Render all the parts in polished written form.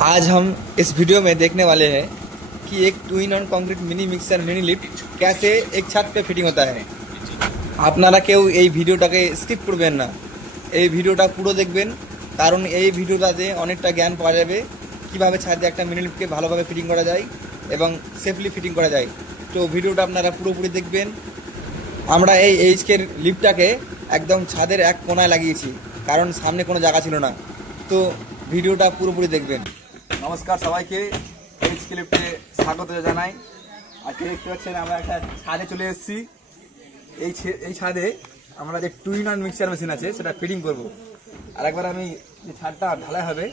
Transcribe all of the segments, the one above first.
आज हम इस वीडियो में देखने वाले हैं कि एक 2-in-1 concrete mini mixer mini lift कैसे एक छत पे फिटिंग होता है। আপনারা কেউ এই ভিডিওটাকে স্কিপ করবেন না, এই ভিডিওটা পুরো দেখবেন, কারণ এই ভিডিওটাতে অনেকটা জ্ঞান পাওয়া যাবে কিভাবে ছাদে একটা মিনি লিফটকে ভালোভাবে ফিটিং করা যায় এবং সেফলি ফিটিং করা যায়। তো ভিডিওটা আপনারা পুরোপুরি দেখবেন। আমরা এই এইচকে লিফটটাকে একদম ছাদের এক কোণায় লাগিয়েছি, কারণ সামনে কোনো জায়গা ছিল না। তো ভিডিওটা পুরোপুরি দেখবেন। নমস্কার সবাইকে, এইচকে লিফটে স্বাগত জানাই। আজকে দেখতে পাচ্ছেন আমরা একটা ছাদে চলে এসেছি। এই ছাদে আমরা যে 2-in-1 মিক্সচার মেশিন আছে সেটা ফিটিং করব। আর একবার আমি যে ছাদটা ঢালাই হবে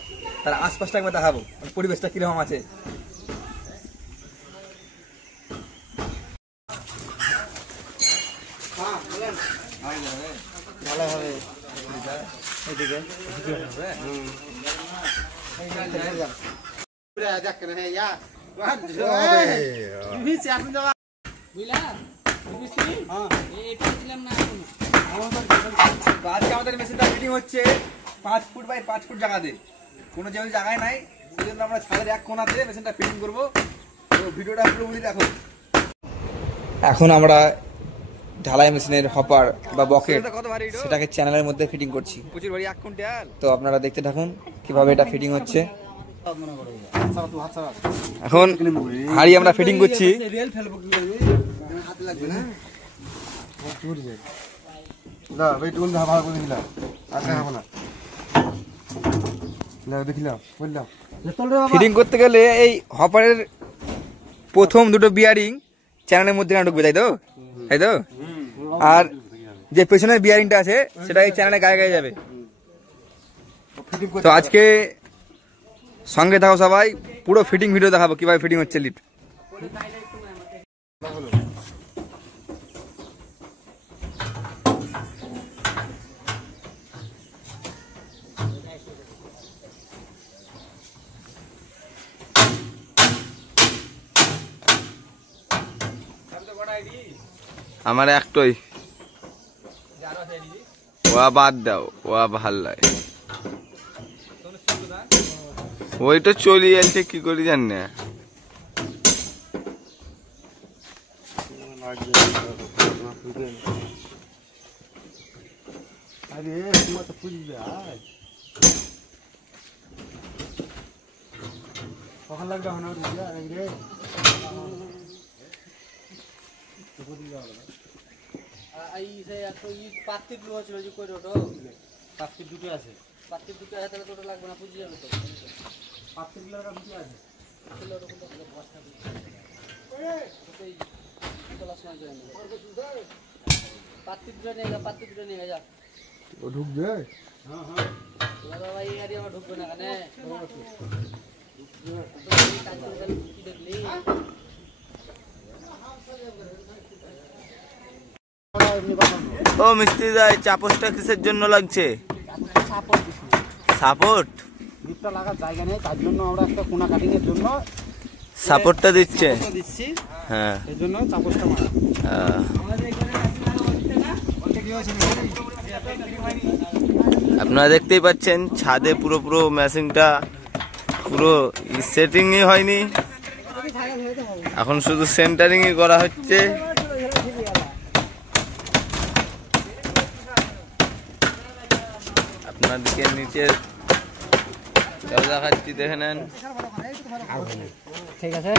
তার আশপাশটা একবার দেখাবো, পরিবেশটা কীরকম আছে। ঢালাই হবে এইদিকে আমাদের মেশিনটা ফিটিং হচ্ছে 5 ফুট বাই 5 ফুট জায়গাতে, কোনো যেমন জায়গায় নাই, সেই জন্য আমরা ছাদের এক কোণাতে মেশিনটা ফিটিং করবো। তো ভিডিওটা পুরোপুরি দেখো। এখন আমরা ঢালাই মেশিনের হপার বা বকেট সেটাকে চ্যানেলের মধ্যে ফিটিং করছি। তো আপনারা দেখতে থাকুন কিভাবে এটা ফিটিং হচ্ছে। এখন হাড়ি আমরা ফিটিং করছি। ফিটিং করতে গেলে এই হপারের প্রথম দুটো বিয়ারিং চ্যানেলের মধ্যে না ঢুকবে, তাই তো? আর যে পেছনের বিয়ারিংটা আছে সেটা এই চ্যানেলে গায়ে গায়ে যাবে। তো আজকে সঙ্গে থাকো সবাই, পুরো ফিটিং ভিডিও দেখাবো কিভাবে ফিটিং হচ্ছে লিফট। আমার একটাই, ওয়া বাদ দাও, ওয়া ভাল লাগে, ওই তো চলে যাচ্ছে কি করি জান না। ও মিস্ত্রি ভাই, চাপসটা কিসের জন্য লাগছে? সাপোর্ট লিফটটা লাগার জায়গা নেই, তার জন্য আমরা একটা কোণা কাটিং এর জন্য সাপোর্টটা দিচ্ছি। হ্যাঁ, এর জন্য চাপসটা মারা। আপনারা দেখতেই পাচ্ছেন ছাদে পুরো মেশিনটা পুরো সেটিংই হয়নি, এখন শুধু সেন্টারিংই করা হচ্ছে। আপনাদেরকে নিচের দেখাচ্ছি, দেখে নেন। ঠিক আছে,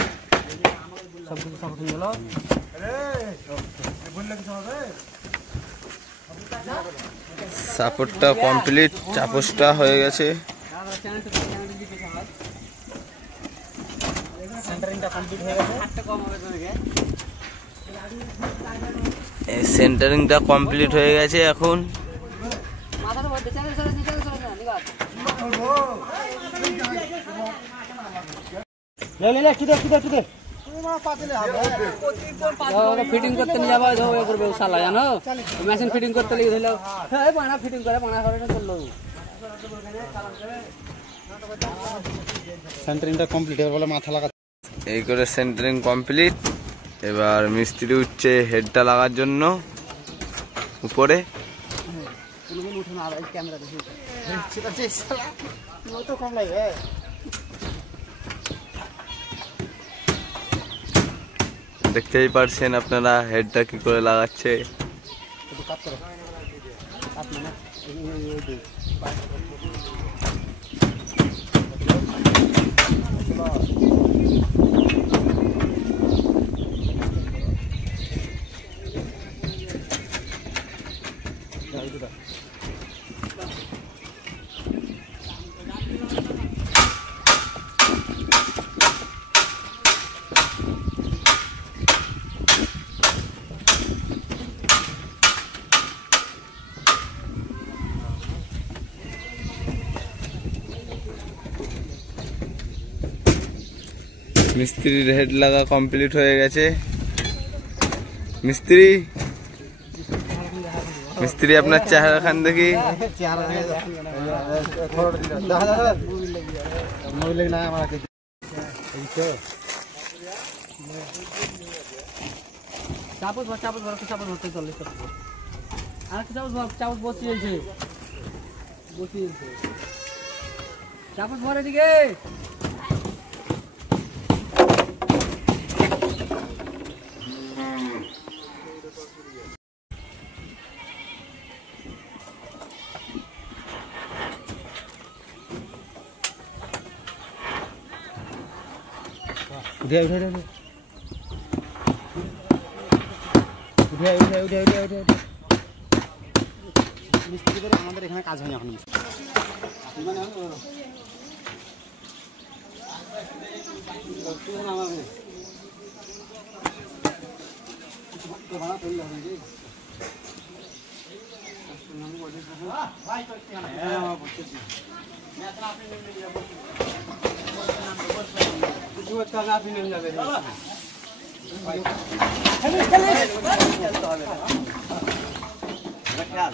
সাপোর্টটা কমপ্লিট, চাপসটা হয়ে গেছে। সেন্টারিংটা কমপ্লিট হয়ে গেছে। এখন ফিটিং করতে নিয়ে যাবো করবে শালা, জানো মেশিন ফিটিং করতে লেগে ধরলো পানা ফিটিং করে পানা করে চললো। সেন্টারিংটা কমপ্লিট এবার বলে মাথা লাগা, এই করে সেন্টারিং কমপ্লিট। এবার মিস্ত্রি উঠছে হেডটা লাগার জন্য উপরে। দেখতেই পারছেন আপনারা হেডটা কি করে লাগাচ্ছে। একটু কাট করো, কাট মানে মিস্ত্রির হেড লাগা কমপ্লিট হয়ে গেছে। মিস্ত্রি মিস্ত্রি আপনার চেহারা খান দেখি। চাপড় ধর, চাপড় ধর, চাপড় ধরতে চলে। আর চাপড় ধর, চাপড় বসিয়েছে, বসিয়েছে। চাপড় ধর এদিকে। উঠে উঠে উঠে উঠে উঠে উঠে উঠে উঠে উঠে মিস্ত্রি করে আমাদের এখানে কাজ হয়নি এখন। খেয়াল